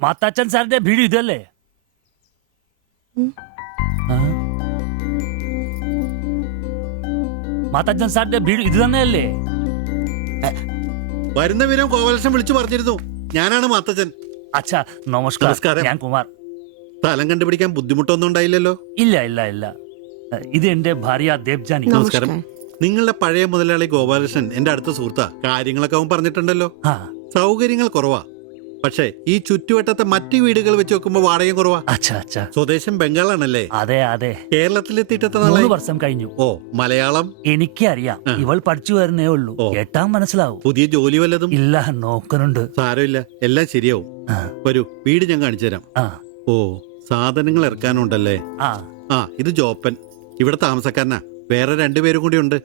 മാത്താച്ചൻ സാറിന്റെ വീട് ഇതല്ലേ? മാത്താച്ചൻ സാറിന്റെ വീട് ഇത് തന്നെയല്ലേ? വരുന്ന വിവരം ഗോപാലകൃഷ്ണൻ വിളിച്ചു പറഞ്ഞിരുന്നു. ഞാനാണ് മാത്തച്ഛൻ. അച്ഛാ നമസ്കാരം. ഞാൻ കുമാർ. സ്ഥലം കണ്ടുപിടിക്കാൻ ബുദ്ധിമുട്ടൊന്നും ഉണ്ടായില്ലല്ലോ? ഇല്ല ഇല്ല ഇല്ല. ഇത് എന്റെ ഭാര്യ ദേവ്ജാനി. നമസ്കാരം. നിങ്ങളുടെ പഴയ മുതലാളി ഗോപാലകൃഷ്ണൻ എന്റെ അടുത്ത സുഹൃത്താ. കാര്യങ്ങളൊക്കെ അവൻ പറഞ്ഞിട്ടുണ്ടല്ലോ. സൗകര്യങ്ങൾ കുറവാ, പക്ഷേ ഈ ചുറ്റുവട്ടത്തെ മറ്റു വീടുകൾ വെച്ച് നോക്കുമ്പോ വാടകയും കുറവാ. സ്വദേശം ബംഗാളാണല്ലേ? അതെ അതെ. കേരളത്തിലെത്തിയിട്ട് 3 വർഷം കഴിഞ്ഞു. ഓ, മലയാളം എനിക്കറിയാം. ഇവൾ പഠിച്ചു വരുന്നേ ഉള്ളൂ. കേട്ടാ മനസ്സിലാവും. പുതിയ ജോലി വല്ലതും? ഇല്ല, നോക്കുന്നുണ്ട്. സാരമില്ല, എല്ലാം ശരിയാവും. വരൂ, വീട് ഞാൻ കാണിച്ചു തരാം. ഓ, സാധനങ്ങൾ ഇറക്കാനുണ്ടല്ലേ? ഇത് ജോപ്പൻ, ഇവിടെ താമസക്കാരനാ. വേറെ 2 പേരും കൂടി ഉണ്ട്.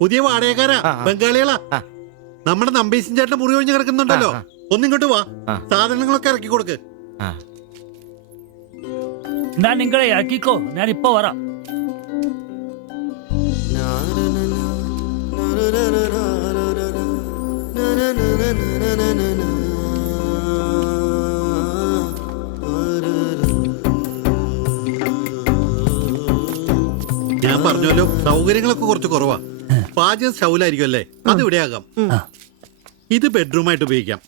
പുതിയ വാടകക്കാരാ, ബംഗാളികളാ. നമ്മുടെ നമ്പീശൻ ചേട്ടൻ മുറി ഒഴിഞ്ഞ് കിടക്കുന്നുണ്ടല്ലോ. ഒന്നിങ്ങോട്ട് വാ, സാധനങ്ങളൊക്കെ ഇറക്കി കൊടുക്ക്. ഞാൻ നിങ്ങളെ ഇറക്കിക്കോ, ഞാൻ ഇപ്പൊ വരാം. ഞാൻ പറഞ്ഞല്ലോ, സൗകര്യങ്ങളൊക്കെ കുറച്ച് കുറവാ. പാചകം സ്റ്റൗലായിരിക്കും അല്ലേ? അത് ഇവിടെയാകാം. ഇത് ബെഡ്റൂമായിട്ട് ഉപയോഗിക്കാം.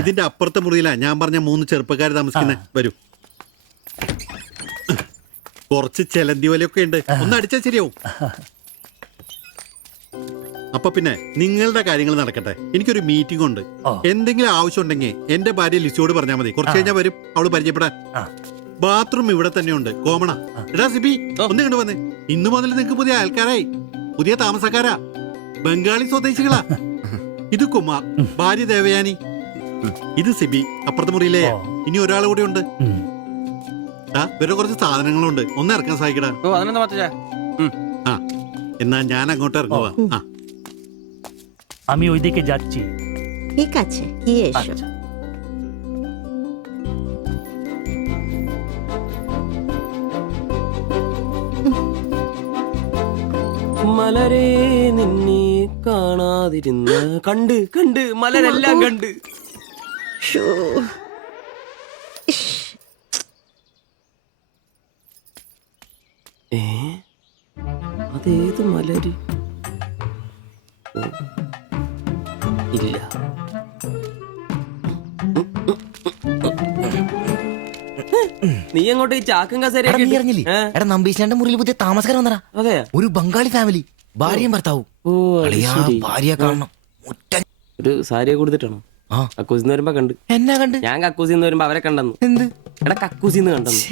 ഇതിന്റെ അപ്പുറത്തെ മുറിയിലാ ഞാൻ പറഞ്ഞ 3 ചെറുപ്പക്കാർ താമസിക്കുന്നത്. വരൂ. കുറച്ച് ചെലന്തി വലയൊക്കെ ഉണ്ട്, ഒന്ന് അടിച്ചാൽ ശരിയാവും. അപ്പൊ പിന്നെ നിങ്ങളുടെ കാര്യങ്ങൾ നടക്കട്ടെ. എനിക്കൊരു മീറ്റിംഗ് ഉണ്ട്. എന്തെങ്കിലും ആവശ്യം ഉണ്ടെങ്കിൽ എന്റെ ഭാര്യ ലിസിയോട് പറഞ്ഞാൽ മതി. കുറച്ച് കഴിഞ്ഞാൽ വരും അവള് പരിചയപ്പെടാൻ. ബാത്റൂം ഇവിടെ തന്നെ ഉണ്ട്, കോമണാ. എടാ സിബി, ഒന്ന് കണ്ടു വന്നേ. ഇന്നു മുതൽ നിങ്ങൾക്ക് പുതിയ ആൾക്കാരായി, പുതിയ താമസക്കാരാ, ബംഗാളി സ്വദേശികളാ. ഇത് കുമാർ, ഭാര്യ ദേവയാനി. ഇത് സിബി, അപ്പുറത്തെ മുറിയിലെ. ഇനി ഒരാൾ കൂടി ഉണ്ട്. വേറെ കുറച്ച് സാധനങ്ങളുണ്ട്, ഒന്ന് ഇറക്കാൻ സഹായിക്കടാ. എന്നാ ഞാൻ അങ്ങോട്ട് ഇറങ്ങുവാ. আমি ওইদিকে যাচ্ছি। ঠিক আছে, গিয়ে এসো। മലരെ നിന്നെ കാണാതിരുന്ന കണ്ട് കണ്ട് മലരെല്ലാം കണ്ട്. അതേത് മലര്? ഇല്ല. നീ എങ്ങോട്ട് ഈ ചാക്കും കസേരയൊക്കെ എടാ, നമ്പീശന്റെ മുറിയിൽ പുതിയ താമസക്കാരൻ വന്നടാ. അതെ, ഒരു ബംഗാളി ഫാമിലി, ഭാര്യയും ഭർത്താവും. ഭാര്യ കാണണം. ഒരു സാരിയെ കൊടുത്തിട്ടാണോ? കക്കൂസിന്ന് വരുമ്പോ കണ്ട്. എന്നാ കണ്ട്? ഞാൻ കക്കൂസിന്ന് വരുമ്പോ അവരെ കണ്ടെന്നു. എന്ത്? എടാ, കക്കൂസിന്ന് കണ്ടെന്നു.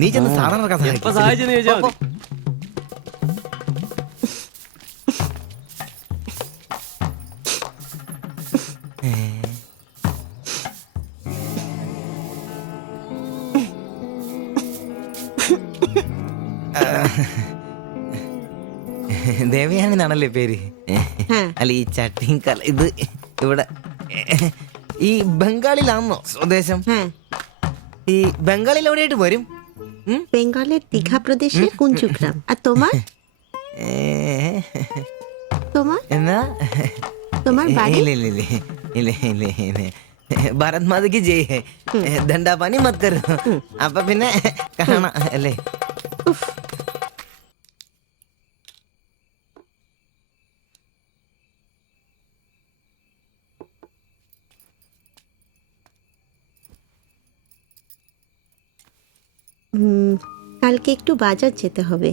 നീ ചെന്ന് സാധനം എപ്പോ സഹായിച്ചെന്ന് ചോദിച്ചാ മതി. ദേവയാനെന്നാണല്ലേ പേര്? അല്ല, ഈ ചട്ടിയും കല ഇത് ഇവിടെ ഈ ബംഗാളിലാണോ സ്വദേശം? ഈ ബംഗാളിൽ എവിടെയായിട്ട് വരും? বেঙ্গলের দীঘা প্রদেশের কুঞ্জগ্রাম। আর তোমার? তোমার എന്നാ তোমার বাড়ি? ഭാരത് മാതയ്ക്ക് ജയ്. ദണ്ഡാപാനി മത് കരോ. അപ്പൊ പിന്നെ കാണാം അല്ലേ? কালকে একটু বাজার যেতে হবে।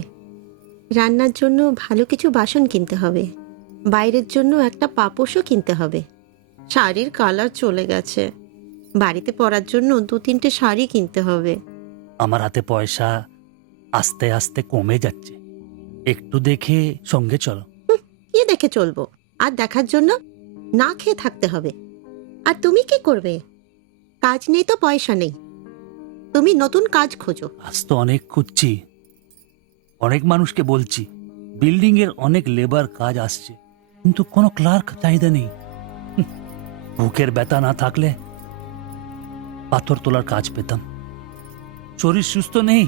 রান্নার জন্য ভালো কিছু বাসন কিনতে হবে। বাইরের জন্য একটা পাপোশও কিনতে হবে। শাড়ির কালার চলে গেছে। বাড়িতে পরার জন্য 2-3টে শাড়ি কিনতে হবে। আমার হাতে পয়সা আস্তে আস্তে কমে যাচ্ছে, একটু দেখে সঙ্গে চলো। কি দেখে চলবো? আর দেখার জন্য না খেয়ে থাকতে হবে। আর তুমি কি করবে? কাজ নেই তো পয়সা নেই, তুমি নতুন কাজ খোঁজো। আজ তো অনেক খুঁজছি, অনেক মানুষকে বলছি, বিল্ডিং এর অনেক লেবার কাজ আসছে, কিন্তু কোনো ক্লার্ক চাহিদা নেই। বুকের ব্যথা না থাকলে পাথর তোলার কাজ পেতাম। শরীর সুস্থ নেই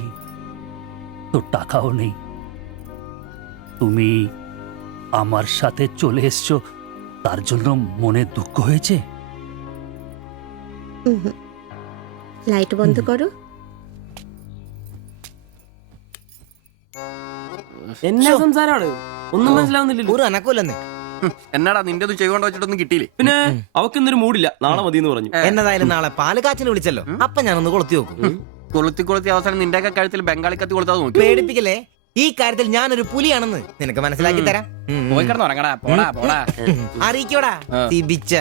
তো টাকাও নেই। তুমি আমার সাথে চলে এসছো, তার জন্য মনে দুঃখ হয়েছে? ലൈറ്റ് বন্ধ করো. എന്നാ സംസാരമാണ്? ഒന്നും മനസ്സിലാവുന്നില്ലല്ലോ. ഒരു അനക്കമില്ലെന്നേ. എന്നാടാ നിന്റെ ചെയ്തുകൊണ്ട് വെച്ചിട്ടൊന്നും കിട്ടിയില്ലേ? പിന്നെ അവക്കെന്തൊരു മൂടില്ല, നാളെ മതി എന്ന് പറഞ്ഞു. എന്നതായാലും നാളെ പാല് കാച്ചിന് വിളിച്ചല്ലോ, അപ്പൊ ഞാനൊന്ന് കൊളുത്തി നോക്കും. കൊളുത്തി അവസാനം നിന്റെയൊക്കെ കഴുത്തിൽ ബംഗാളി കത്തി കൊടുത്താൽ നോക്കി. പേടിപ്പിക്കല്ലേ, ഈ കാര്യത്തിൽ ഞാനൊരു പുലിയാണെന്ന് നിനക്ക് മനസ്സിലാക്കി തരാം. പോയി കിടന്ന് ഉറങ്ങടാ. പോടാ അറിയിക്കോടാ തിബിച്ച.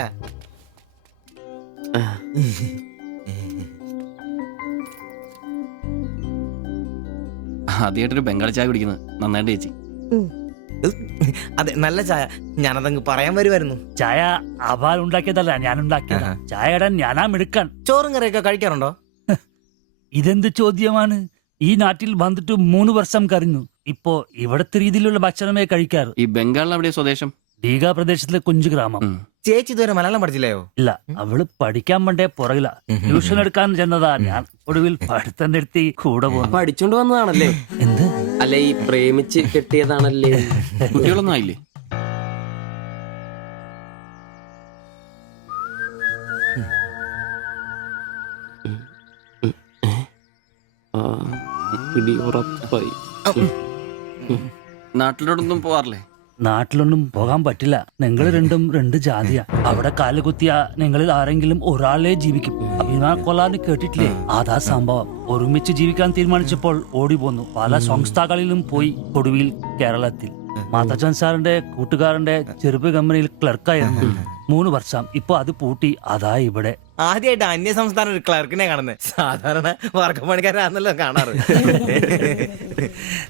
ആദ്യമായിട്ടൊരു ബംഗാളി ചായ കുടിക്കുന്നത് നന്നായിട്ട് ചേച്ചി. അതെ, നല്ല ചായ. ഞാനതങ്ങ് പറയാൻ വരുമായിരുന്നു. ചായ അപാൽ ഉണ്ടാക്കിയതല്ല, ഞാൻ ഉണ്ടാക്കിയതാ. ചായ ഇടാൻ ഞാനാ മിടുക്കാൻ. ചോറും കറിയൊക്കെ കഴിക്കാറുണ്ടോ? ഇതെന്ത് ചോദ്യമാണ്? ഈ നാട്ടിൽ വന്നിട്ട് 3 വർഷം കഴിഞ്ഞു. ഇപ്പോ ഇവിടത്തെ രീതിയിലുള്ള ഭക്ഷണമേ കഴിക്കാറ്. ഈ ബംഗാളിൽ എവിടെയാ സ്വദേശം? ഡീഗ പ്രദേശത്തിലെ കുഞ്ചു ഗ്രാമം. ചേച്ചി ഇതുവരെ മലയാളം പഠിച്ചില്ലയോ? ഇല്ല, അവള് പഠിക്കാൻ വേണ്ടേ പുറകില. ട്യൂഷൻ എടുക്കാൻ ചെന്നതാ. ഞാൻ ഒടുവിൽ പഠിത്തം നിർത്തി കൂടെ പോന്നു. പഠിച്ചോണ്ട് വന്നതാണല്ലേ? എന്ത്? അല്ല, ഈ പ്രേമിച്ച് കെട്ടിയതാണല്ലേ? കുട്ടികളൊന്നും ആയില്ലേ? പിടി ഉറപ്പായി. നാട്ടിലോട്ടൊന്നും പോവാറില്ലേ? നാട്ടിലൊന്നും പോകാൻ പറ്റില്ല. നിങ്ങൾ രണ്ടും 2 ജാതിയാ. അവിടെ കാലുകുത്തിയ നിങ്ങളിൽ ആരെങ്കിലും ഒരാളെ ജീവിക്കും. അഭിമാൻ കൊല്ലാന്ന് കേട്ടിട്ടില്ലേ? അതാ സംഭവം. ഒരുമിച്ച് ജീവിക്കാൻ തീരുമാനിച്ചപ്പോൾ ഓടി പോന്നു. പല സംസ്ഥാകളിലും പോയി. ഒടുവിൽ കേരളത്തിൽ മാത്തച്ചൻ സാറിന്റെ കൂട്ടുകാരന്റെ ചെറുപ്പ് കമ്പനിയിൽ ക്ലർക്കായിരുന്നു 3 വർഷം. ഇപ്പൊ അത് പൂട്ടി. അതാ ഇവിടെ. ആദ്യമായിട്ട് അന്യ സംസ്ഥാന ഒരു ക്ലർക്കിനെ കാണുന്നത്. സാധാരണ വർഗപ്പണിക്കാരാണല്ലോ കാണാറ്.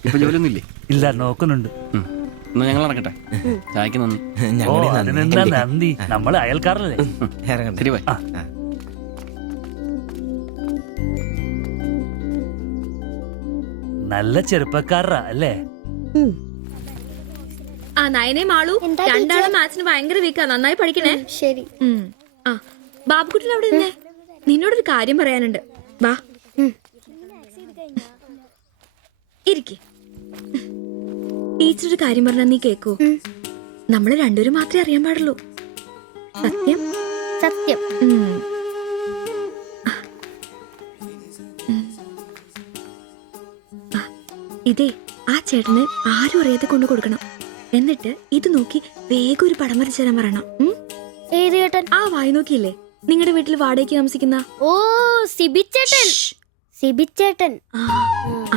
ഇപ്പൊ ജോലിയൊന്നും ഇല്ലേ? ഇല്ല, നോക്കുന്നുണ്ട്. എന്നാ ഞങ്ങൾ നടക്കട്ടെ. ചായക്ക് നന്ദി. ഓ, അതിനെന്താ നന്ദി, നമ്മള് അയൽക്കാരല്ലേ. ഇറങ്ങട്ടെ. ശരി, ബൈ. നല്ല ചെറുപ്പക്കാരാ അല്ലേ? ആ നയനെ മാളു രണ്ടാളും മാത്സിന് ഭയങ്കര വീക്കാ. നന്നായി പഠിക്കണേ. ശരി. ആ ബാബുക്കുട്ടൻ അവിടെ നിന്നേ, നിന്നോടൊരു കാര്യം പറയാനുണ്ട്. വാ ഇരിക്കെ. ടീച്ചർ ഒരു കാര്യം പറഞ്ഞാ നീ കേക്കൂ. നമ്മള് രണ്ടുപേരും മാത്രമേ അറിയാൻ പാടുള്ളൂ. സത്യം സത്യം. ഇതേ ആ ചേട്ടന് ആരും അറിയാതെ കൊണ്ടു കൊടുക്കണം. എന്നിട്ട് ഇത് നോക്കി വേഗം ഒരു പടം വരച്ചു തരാൻ പറയണം. ഏത് ചേട്ടൻ? ആ വായി നോക്കിയില്ലേ, നിങ്ങളുടെ വീട്ടിൽ വാടകയ്ക്ക് താമസിക്കുന്ന? ഓ, സിബിച്ചേട്ടൻ. സിബിച്ചേട്ടൻ.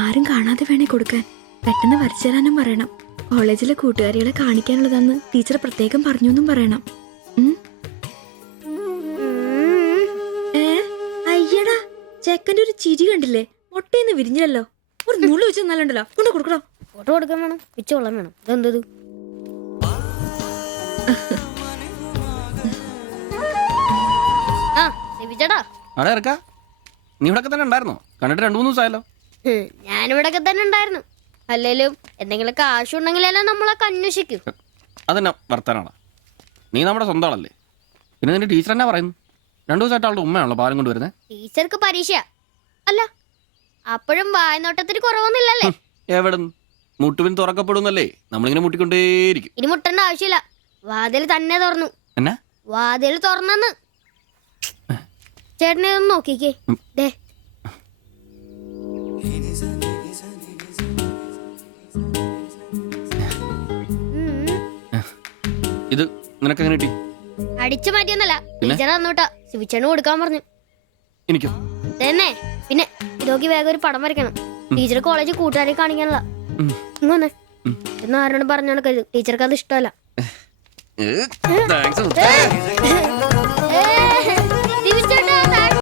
ആരും കാണാതെ വേണേ കൊടുക്കാൻ. പെട്ടെന്ന് വരച്ചു തരാനും പറയണം. കോളേജിലെ കൂട്ടുകാരികളെ കാണിക്കാനുള്ളതാന്ന് ടീച്ചർ പ്രത്യേകം പറഞ്ഞു എന്നും പറയണം. അയ്യടാ, ചെക്കന്റെ ഒരു ചിരി കണ്ടില്ലേ? മുട്ടയെന്ന് വിരിഞ്ഞല്ലോ. ഒരു നുള്ളു വെച്ച് നല്ലുണ്ടല്ലോ. കൊണ്ട് കൊടുക്കണോ? ഫോട്ടോ കൊടുക്കാൻ വേണം, പിച്ചോളം വേണം. ഇതെന്തത്? ആ സിബിച്ചേട്ടാ. അവിടെ ഇറക്കാ. നീ ഇവിടെ തന്നെ ഉണ്ടായിരുന്നോ? കണ്ടിട്ട് 2-3 ദിവസമായല്ലോ. ഞാനിവിടൊക്കെ തന്നെ ഉണ്ടായിരുന്നു. അല്ലേലും എന്തെങ്കിലും കാശുണ്ടെങ്കിലെല്ലാം നമ്മളൊക്കെ അന്വേഷിക്കും. അതെന്നാ വർത്താനാണ്? നീ നമ്മുടെ സ്വന്തം ആളല്ലേ. പിന്നെ നിന്റെ ടീച്ചർ എന്നാ പറയുന്നു? 2 ദിവസമായിട്ട് അവളുടെ ഉമ്മയാണല്ലോ പാലം കൊണ്ടുവരുന്നത്. ടീച്ചർക്ക് പരീക്ഷ അല്ല, അപ്പോഴും വായനോട്ടത്തിന് കുറവൊന്നുമില്ലല്ലേ? എവിടെ മുട്ടുവിൻ തുറക്കപ്പെടുന്നല്ലേ? നമ്മളിങ്ങനെ മുട്ടിക്കൊണ്ടേയിരിക്കും. ഇനി മുട്ടേണ്ട ആവശ്യമില്ല. വാതിൽ തന്നെ തുറന്നു. എന്നാ വാതിൽ തുറന്നെന്ന്. ചേട്ടനെ ഒന്ന് നോക്കിക്കേ. ദേ ഇത് നിനക്ക് എങ്ങനെ കിട്ടി? അടിച്ചു മാറ്റിയൊന്നല്ല, ടീച്ചർ തന്നോട്ടാ. ശിവിച്ചേണ് കൊടുക്കാൻ പറഞ്ഞു. എനിക്കോ? തന്നെ. പിന്നെ ഇതൊക്കെ വേഗം ഒരു പടം വരയ്ക്കണം. ടീച്ചർ കോളേജിൽ കൂട്ടുകാരെ കാണിക്കാനുള്ള. ഇങ്ങനെ എന്ന് ആരോടും പറഞ്ഞു നടക്കരുത്. ടീച്ചർക്ക് അത് ഇഷ്ടമല്ല. താങ്ക്സ്.